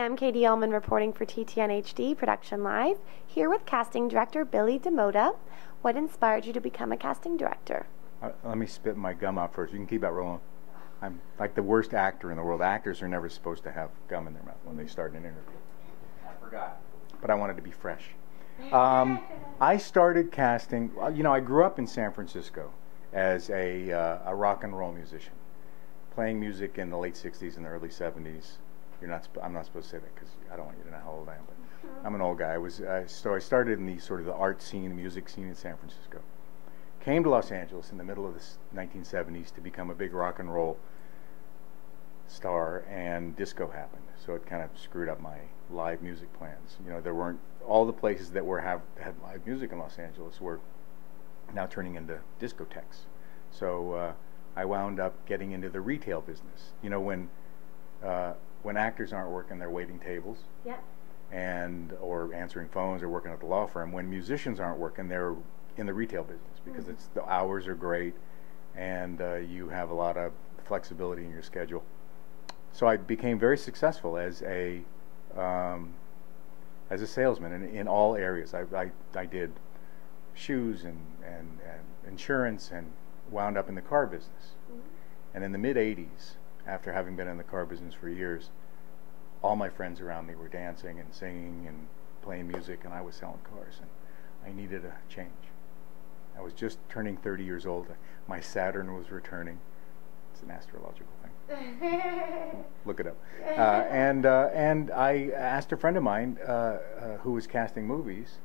I'm Katie Uhlmann reporting for TTN-HD Production Live, here with casting director Billy Damota. What inspired you to become a casting director? Let me spit my gum out first. You can keep that rolling. I'm like the worst actor in the world. Actors are never supposed to have gum in their mouth when they start an interview. I forgot. But I wanted to be fresh. I started casting, you know, I grew up in San Francisco as a rock and roll musician, playing music in the late 60s and the early 70s. I'm not supposed to say that because I don't want you to know how old I am, but I'm an old guy. So I started in the sort of the art scene, the music scene in San Francisco. Came to Los Angeles in the middle of the 1970s to become a big rock and roll star, and disco happened. So it kind of screwed up my live music plans. You know, there weren't all the places that had live music in Los Angeles were now turning into discotheques. So I wound up getting into the retail business. You know, when actors aren't working, they're waiting tables. Yeah. Or answering phones or working at the law firm. When musicians aren't working, they're in the retail business because the hours are great and you have a lot of flexibility in your schedule. So I became very successful as a salesman in all areas. I did shoes and insurance and wound up in the car business. And in the mid-'80s, after having been in the car business for years, all my friends around me were dancing and singing and playing music, and I was selling cars, and I needed a change. I was just turning 30 years old. My Saturn was returning. It's an astrological thing. Look it up. And I asked a friend of mine who was casting movies.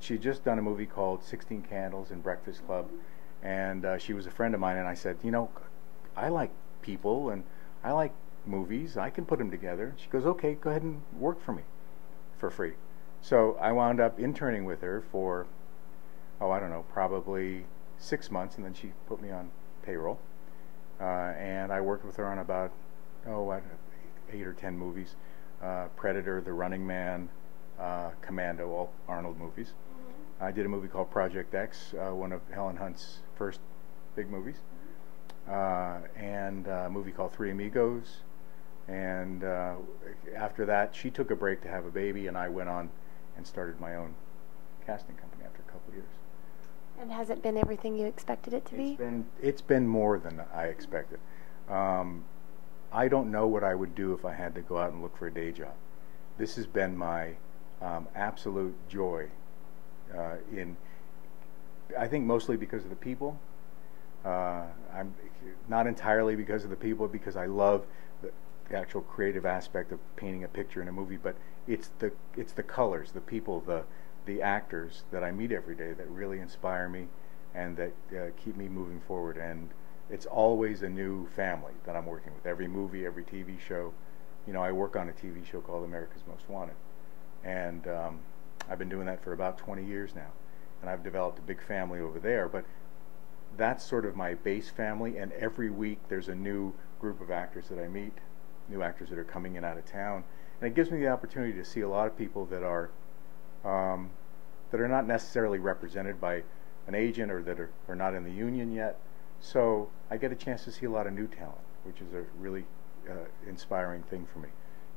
She'd just done a movie called 16 Candles and Breakfast Club, and she was a friend of mine, and I said, you know, I like people and I like movies. I can put them together. She goes, okay, go ahead and work for me for free. So I wound up interning with her for, I don't know, probably 6 months, and then she put me on payroll. And I worked with her on about, 8 or 10 movies. Predator, The Running Man, Commando, all Arnold movies. I did a movie called Project X, one of Helen Hunt's first big movies. And a movie called Three Amigos. And after that, she took a break to have a baby, and I went on and started my own casting company after a couple of years. And has it been everything you expected it to be? It's been more than I expected. I don't know what I would do if I had to go out and look for a day job. This has been my absolute joy. I think mostly because of the people. I'm not entirely because of the people, because I love the actual creative aspect of painting a picture in a movie, but it's the colors, the people, the actors that I meet every day that really inspire me and that keep me moving forward. And it's always a new family that I'm working with. Every movie, every TV show. You know, I work on a TV show called America's Most Wanted, and I've been doing that for about 20 years now, and I've developed a big family over there. But that's sort of my base family, and every week there's a new group of actors that I meet, new actors that are coming in out of town, and it gives me the opportunity to see a lot of people that are not necessarily represented by an agent or that are not in the union yet. So I get a chance to see a lot of new talent, which is a really inspiring thing for me.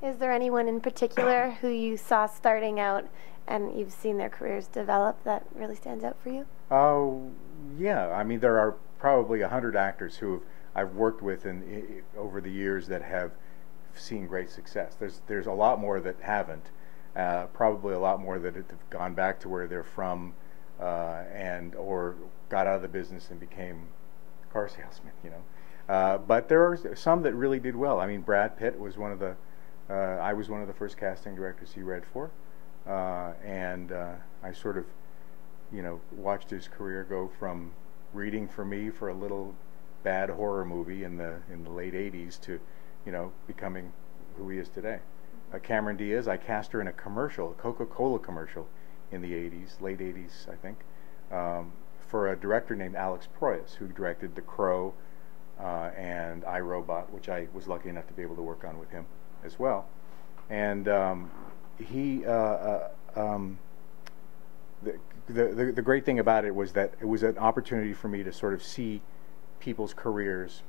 Is there anyone in particular who you saw starting out and you've seen their careers develop that really stands out for you? Oh, yeah. I mean, there are probably 100 actors who I've worked with over the years that have seen great success. There's a lot more that haven't. Probably a lot more that have gone back to where they're from or got out of the business and became car salesmen, you know. But there are some that really did well. I mean, Brad Pitt was one of the I was one of the first casting directors he read for, and I sort of, you know, watched his career go from reading for me for a little bad horror movie in the late 80s to, you know, becoming who he is today. Cameron Diaz, I cast her in a commercial, a Coca-Cola commercial in the 80s, late 80s, I think, for a director named Alex Proyas, who directed The Crow and I, Robot, which I was lucky enough to be able to work on with him as well. And the great thing about it was that it was an opportunity for me to sort of see people's careers,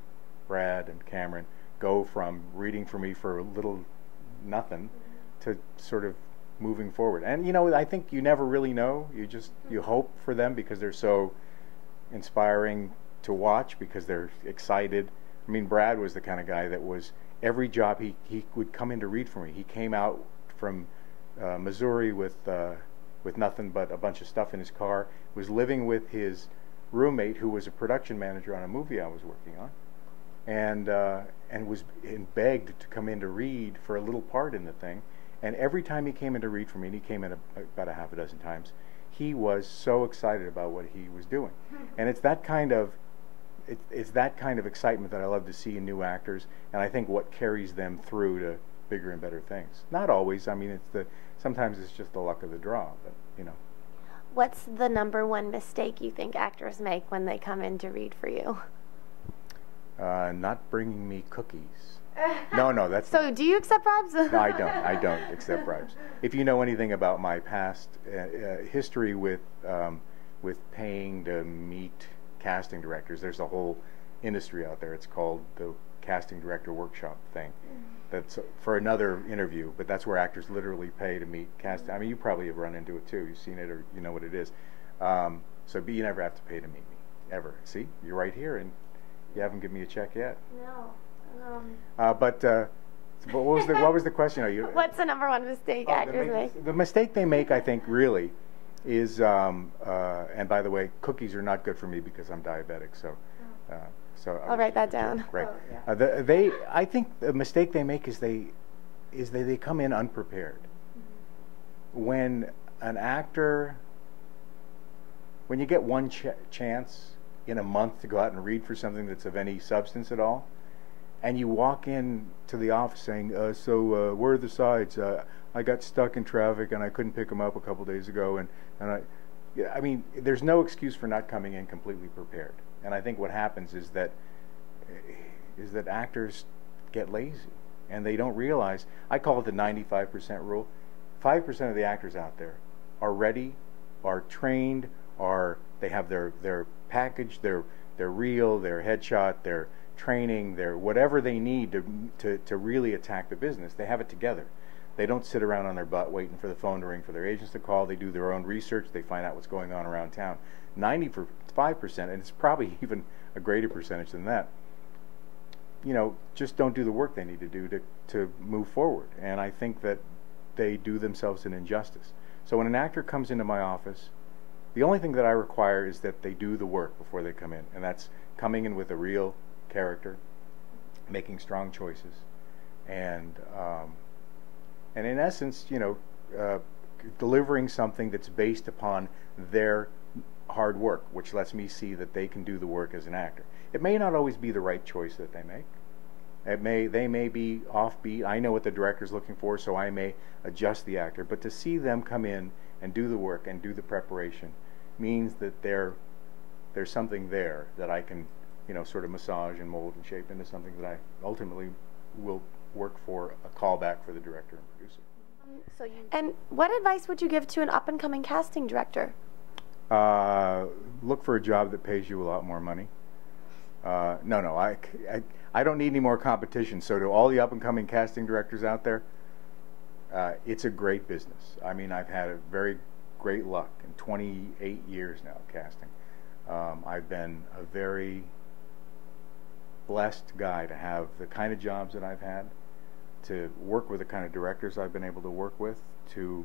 Brad and Cameron, go from reading for me for a little nothing to sort of moving forward. And you know, I think you never really know. You hope for them because they're so inspiring to watch, because they're excited. I mean, Brad was the kind of guy that was, every job he would come in to read for me. He came out from Missouri with nothing but a bunch of stuff in his car, was living with his roommate who was a production manager on a movie I was working on, and was begged to come in to read for a little part in the thing. And every time he came in to read for me, and he came in about a half a dozen times, he was so excited about what he was doing. And it's that kind of excitement that I love to see in new actors, and I think what carries them through to bigger and better things. Not always. I mean, sometimes it's just the luck of the draw, but you know. What's the #1 mistake you think actors make when they come in to read for you? Not bringing me cookies. No, that's So do you accept bribes? No, I don't accept bribes. If you know anything about my past history with paying to meet casting directors, there's a whole industry out there. It's called the casting director workshop thing. That's for another interview, but that's where actors literally pay to meet casting. I mean, you probably have run into it too. You've seen it, or you know what it is. But you never have to pay to meet me, ever. See, you're right here, and you haven't given me a check yet. No. But what was the question? What's the #1 mistake actors make? The mistake they make, I think, really, is and by the way, cookies are not good for me because I'm diabetic. So I'll write that down. Right. Oh, yeah. I think the mistake they make is they come in unprepared. Mm-hmm. When you get one chance in a month to go out and read for something that's of any substance at all, and you walk in to the office saying, where are the sides? I got stuck in traffic and I couldn't pick them up a couple days ago, I mean, there's no excuse for not coming in completely prepared. And I think what happens is that actors get lazy and they don't realize. I call it the 95% rule. 5% of the actors out there are ready, are trained, they have their package, their reel, their headshot, their training, their whatever they need to really attack the business. They have it together. They don't sit around on their butt waiting for the phone to ring for their agents to call. They do their own research. They find out what's going on around town. 95%, and it's probably even a greater percentage than that, just don't do the work they need to do to move forward. And I think that they do themselves an injustice. So when an actor comes into my office, the only thing that I require is that they do the work before they come in, and that's coming in with a real character, making strong choices, and in essence, delivering something that's based upon their hard work, which lets me see that they can do the work as an actor. It may not always be the right choice that they make. They may be offbeat. I know what the director's looking for, so I may adjust the actor. But to see them come in and do the work and do the preparation means that there's something there that I can, sort of massage and mold and shape into something that I ultimately will work for a callback for the director and producer. And what advice would you give to an up-and-coming casting director? Look for a job that pays you a lot more money. No, I don't need any more competition. So to all the up-and-coming casting directors out there, it's a great business. I mean, I've had a very great luck in 28 years now casting. I've been a very blessed guy to have the kind of jobs that I've had, to work with the kind of directors I've been able to work with, to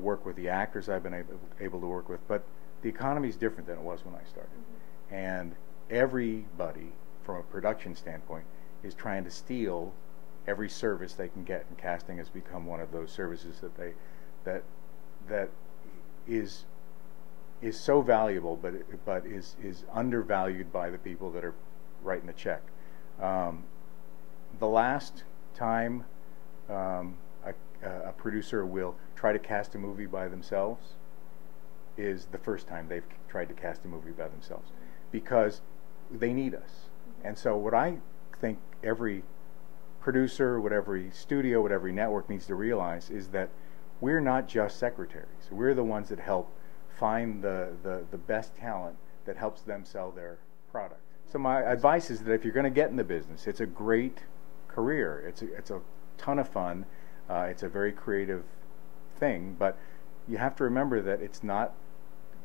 work with the actors I've been able to work with. But the economy is different than it was when I started. Mm-hmm. And everybody, from a production standpoint, is trying to steal every service they can get, and casting has become one of those services that is so valuable, but is undervalued by the people that are writing the check. The last time a producer will try to cast a movie by themselves is the first time they've tried to cast a movie by themselves, because they need us. And so what I think every producer, what every studio, what every network needs to realize is that we're not just secretaries. We're the ones that help find the best talent that helps them sell their product. So my advice is that if you're going to get in the business, it's a great career. It's a ton of fun. It's a very creative thing, but you have to remember that it's not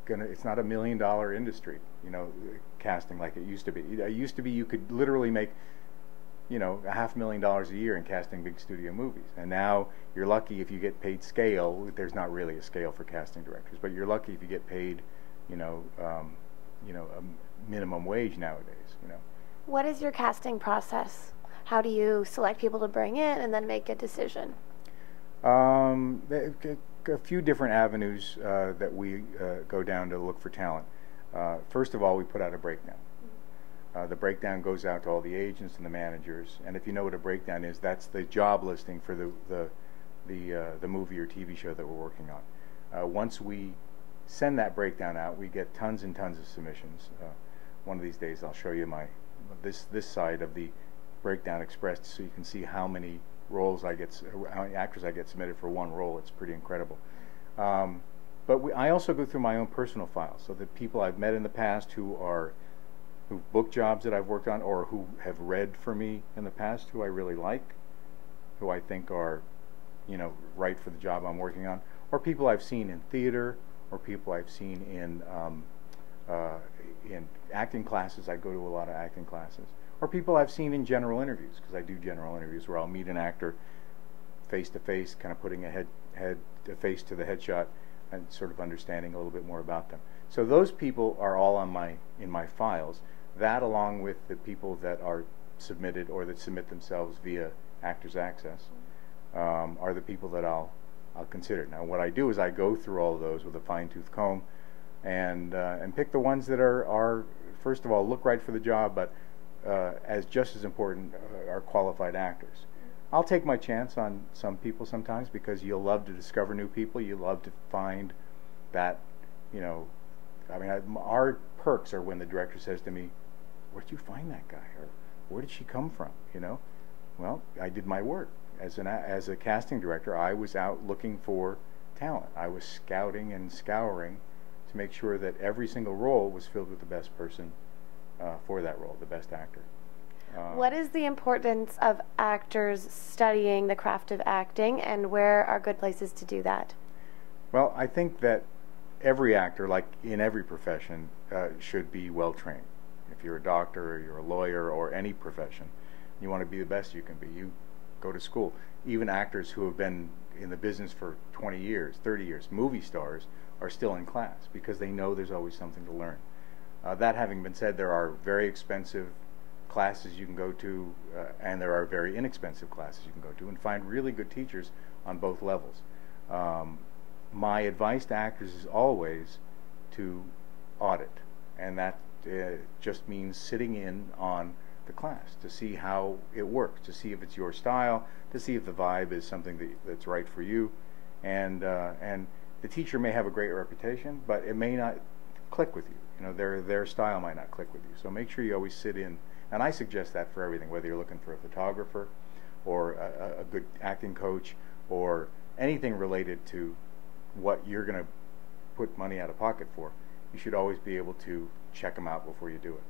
a $1 million industry, you know, casting like it used to be. It used to be you could literally make, you know, $500,000 a year in casting big studio movies, and now you're lucky if you get paid scale. There's not really a scale for casting directors, but you're lucky if you get paid, you know, a minimum wage nowadays. You know. What is your casting process? How do you select people to bring in and then make a decision? A few different avenues that we go down to look for talent. First of all, we put out a breakdown. The breakdown goes out to all the agents and the managers, and if you know what a breakdown is, that's the job listing for the movie or TV show that we're working on. Once we send that breakdown out, we get tons and tons of submissions. One of these days, I'll show you this side of the breakdown expressed, so you can see how many roles how many actors I get submitted for one role. It's pretty incredible. But I also go through my own personal files, so the people I've met in the past who've booked jobs that I've worked on, or who have read for me in the past, who I really like, who I think are, you know, right for the job I'm working on, or people I've seen in theater, or people I've seen in acting classes. I go to a lot of acting classes, or people I've seen in general interviews, because I do general interviews where I'll meet an actor face to face, kind of putting a face to the headshot and sort of understanding a little bit more about them. So those people are all in my files. That, along with the people that are submitted or that submit themselves via Actors Access, are the people that I'll consider. Now, what I do is I go through all of those with a fine-tooth comb and pick the ones that are first of all look right for the job, but just as important, are qualified actors. I'll take my chance on some people sometimes, because you'll love to discover new people. You love to find that, you know, I mean, our perks are when the director says to me, "Where'd you find that guy?" or "Where did she come from?" You know, well, I did my work as a casting director. I was out looking for talent. I was scouting and scouring to make sure that every single role was filled with the best person for that role, the best actor. What is the importance of actors studying the craft of acting, and where are good places to do that? Well, I think that every actor, like in every profession, should be well trained. If you're a doctor or you're a lawyer or any profession, you want to be the best you can be, you go to school. Even actors who have been in the business for 20 years, 30 years, movie stars, are still in class because they know there's always something to learn. That having been said, there are very expensive classes you can go to, and there are very inexpensive classes you can go to, and find really good teachers on both levels. My advice to actors is always to audit, and that just means sitting in on the class to see how it works, to see if it's your style, to see if the vibe is something that's right for you. And the teacher may have a great reputation, but it may not click with you. You know, their style might not click with you. So make sure you always sit in. And I suggest that for everything, whether you're looking for a photographer or a good acting coach or anything related to what you're going to put money out of pocket for. You should always be able to check them out before you do it.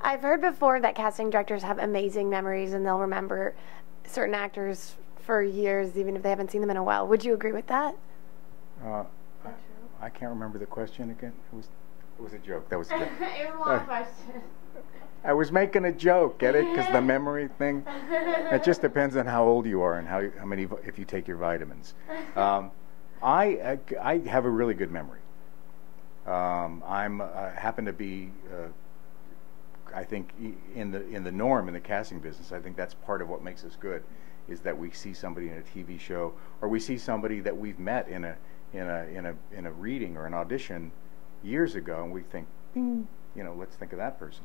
I've heard before that casting directors have amazing memories and they'll remember certain actors for years, even if they haven't seen them in a while. Would you agree with that? I can't remember the question again. It was a joke. That was a joke. It was a long question. I was making a joke, get it? Because the memory thing, it just depends on how old you are and how many, if you take your vitamins. I have a really good memory. I happen to be, I think, in the norm in the casting business. I think that's part of what makes us good, is that we see somebody in a TV show, or we see somebody that we've met in a reading or an audition years ago, and we think, you know, let's think of that person.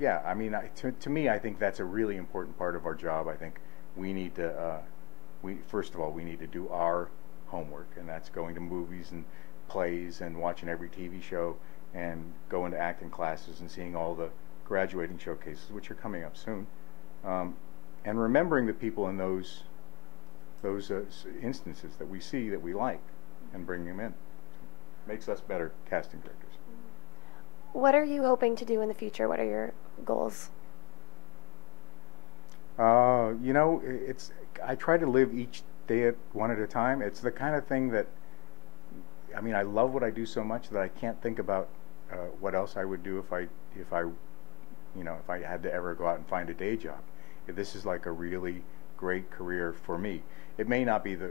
Yeah, I mean, to me, I think that's a really important part of our job. I think we need to, first of all, we need to do our homework, and that's going to movies and plays and watching every TV show and going to acting classes and seeing all the graduating showcases, which are coming up soon, and remembering the people in those instances that we see that we like and bringing them in. Makes us better casting directors. What are you hoping to do in the future? What are your goals? You know, I try to live each day one at a time. It's the kind of thing that, I mean, I love what I do so much that I can't think about what else I would do if I had to ever go out and find a day job. If this is like a really great career for me. It may not be the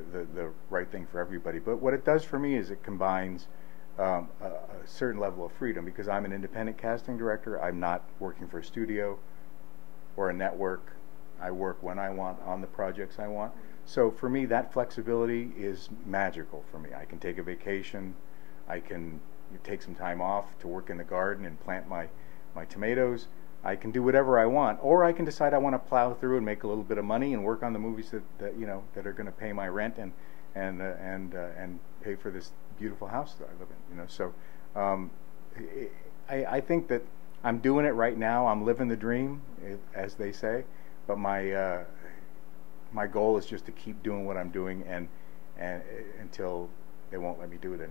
right thing for everybody, but what it does for me is it combines a certain level of freedom, because I'm an independent casting director. I'm not working for a studio or a network. I work when I want on the projects I want. So for me, that flexibility is magical for me. I can take a vacation. I can take some time off to work in the garden and plant my tomatoes. I can do whatever I want, or I can decide I want to plow through and make a little bit of money and work on the movies that are going to pay my rent and pay for this beautiful house that I live in. You know, so I think that I'm doing it right now. I'm living the dream, as they say. But my goal is just to keep doing what I'm doing and until they won't let me do it anymore.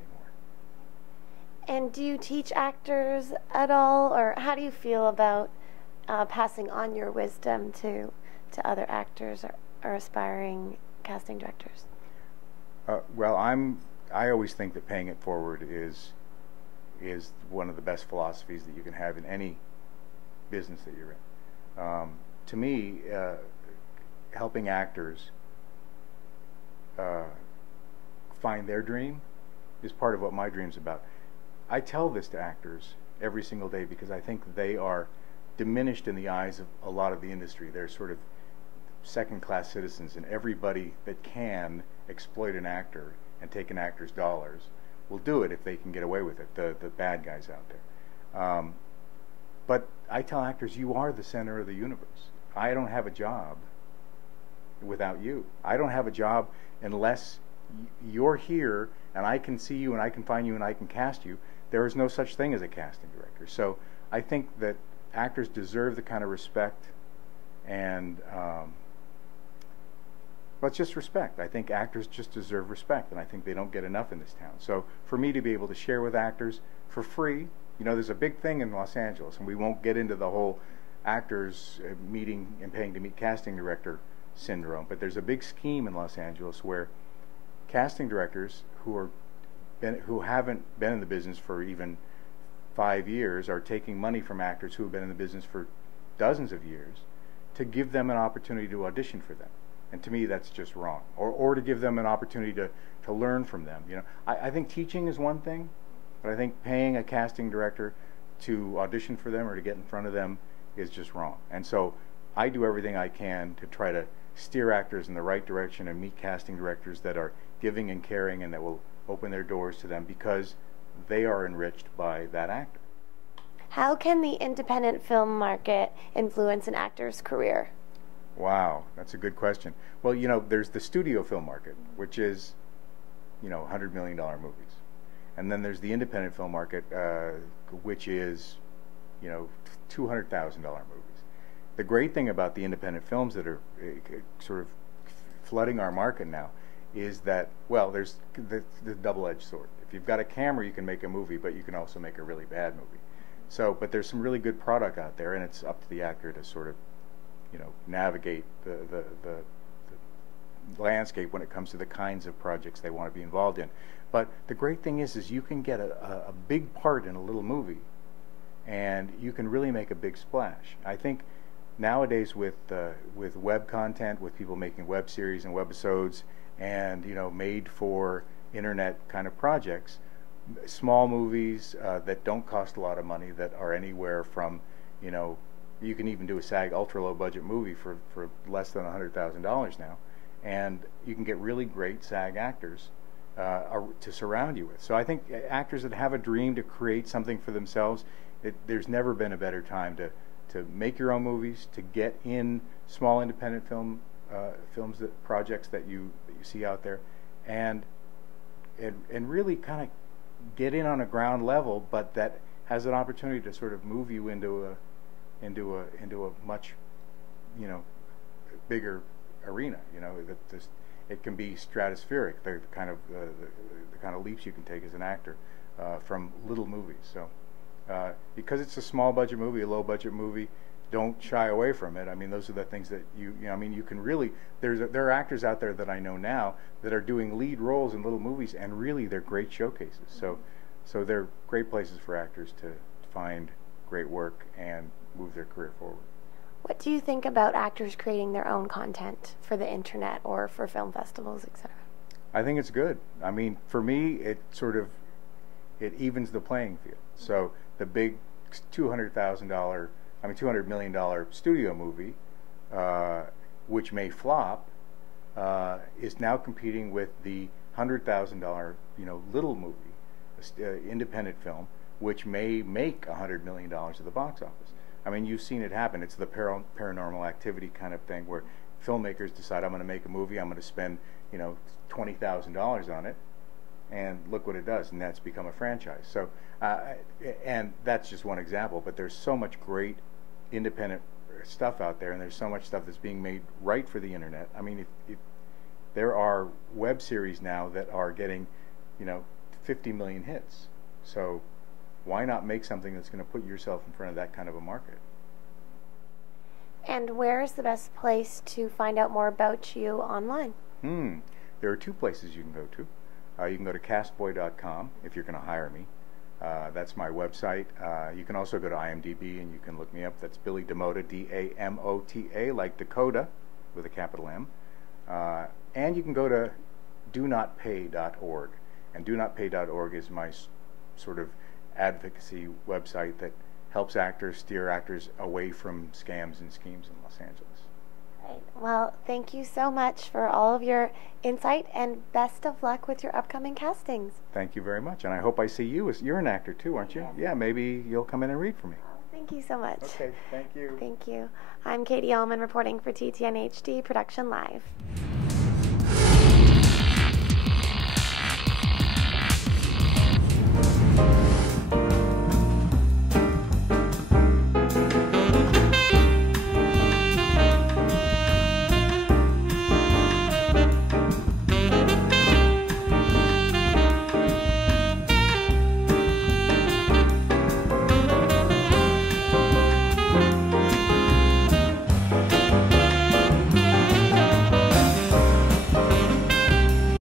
And do you teach actors at all, or how do you feel about passing on your wisdom to other actors or aspiring casting directors? Well, I always think that paying it forward is one of the best philosophies that you can have in any business that you're in. To me, helping actors find their dream is part of what my dream's about. I tell this to actors every single day because I think they are diminished in the eyes of a lot of the industry. They're sort of second-class citizens, and everybody that can exploit an actor and take an actor's dollars will do it if they can get away with it, the bad guys out there. But I tell actors, you are the center of the universe. I don't have a job without you. I don't have a job unless you're here and I can see you and I can find you and I can cast you. There is no such thing as a casting director. So I think that actors deserve the kind of respect and but just respect. I think actors just deserve respect, and I think they don't get enough in this town. So for me to be able to share with actors for free, you know, there's a big thing in Los Angeles, and we won't get into the whole actors meeting and paying to meet casting director syndrome, but there's a big scheme in Los Angeles where casting directors who haven't been in the business for even 5 years are taking money from actors who have been in the business for dozens of years to give them an opportunity to audition for them. And to me, that's just wrong. Or to give them an opportunity to learn from them. You know, I think teaching is one thing, but I think paying a casting director to audition for them or to get in front of them is just wrong. And so I do everything I can to try to steer actors in the right direction and meet casting directors that are giving and caring and that will open their doors to them because they are enriched by that actor. How can the independent film market influence an actor's career? Wow, that's a good question. Well, you know, there's the studio film market, which is, you know, $100 million movies. And then there's the independent film market, which is, you know, $200,000 movies. The great thing about the independent films that are sort of flooding our market now is that, well, there's the double-edged sword. If you've got a camera, you can make a movie, but you can also make a really bad movie. So, but there's some really good product out there, and it's up to the actor to sort of, you know, navigate the landscape when it comes to the kinds of projects they want to be involved in. But the great thing is you can get a big part in a little movie, and you can really make a big splash. I think nowadays with web content, with people making web series and webisodes, and you know, made for internet kind of projects, small movies that don't cost a lot of money, that are anywhere from, you know, you can even do a SAG ultra low budget movie for less than $100,000 now, and you can get really great SAG actors to surround you with. So I think actors that have a dream to create something for themselves, there's never been a better time to make your own movies, to get in small independent projects that you see out there, and really kind of get in on a ground level, but that has an opportunity to sort of move you into a much, you know, bigger arena. You know, it can be stratospheric, the kind of leaps you can take as an actor from little movies. So because it's a small budget movie, a low budget movie, don't shy away from it. I mean, those are the things that you know, I mean, you can really, there are actors out there that I know now that are doing lead roles in little movies, and really they're great showcases. So they're great places for actors to find great work and move their career forward. What do you think about actors creating their own content for the internet or for film festivals, etc.? I think it's good. I mean, for me, it evens the playing field. So the big $200 million studio movie, which may flop, is now competing with the $100,000, little movie, independent film, which may make $100 million at the box office. I mean, you've seen it happen. It's the paranormal activity kind of thing where filmmakers decide, I'm going to make a movie, I'm going to spend, $20,000 on it, and look what it does, and that's become a franchise. So, and that's just one example, but there's so much great independent stuff out there, and there's so much stuff that's being made right for the internet. I mean, if there are web series now that are getting, 50 million hits. So why not make something that's going to put yourself in front of that kind of a market? And where is the best place to find out more about you online? There are two places you can go to. You can go to castboy.com if you're going to hire me. That's my website. You can also go to IMDb and you can look me up. That's Billy Damota, D-A-M-O-T-A, like Dakota with a capital M. And you can go to donotpay.org. And donotpay.org is my sort of advocacy website that helps actors steer actors away from scams and schemes in Los Angeles. Right. Well, thank you so much for all of your insight, and best of luck with your upcoming castings. Thank you very much, and I hope I see you. You're an actor too, aren't you? Yes. Yeah, maybe you'll come in and read for me. Oh, thank you so much. Okay, thank you. Thank you. I'm Katie Uhlmann reporting for TTN-HD Production Live.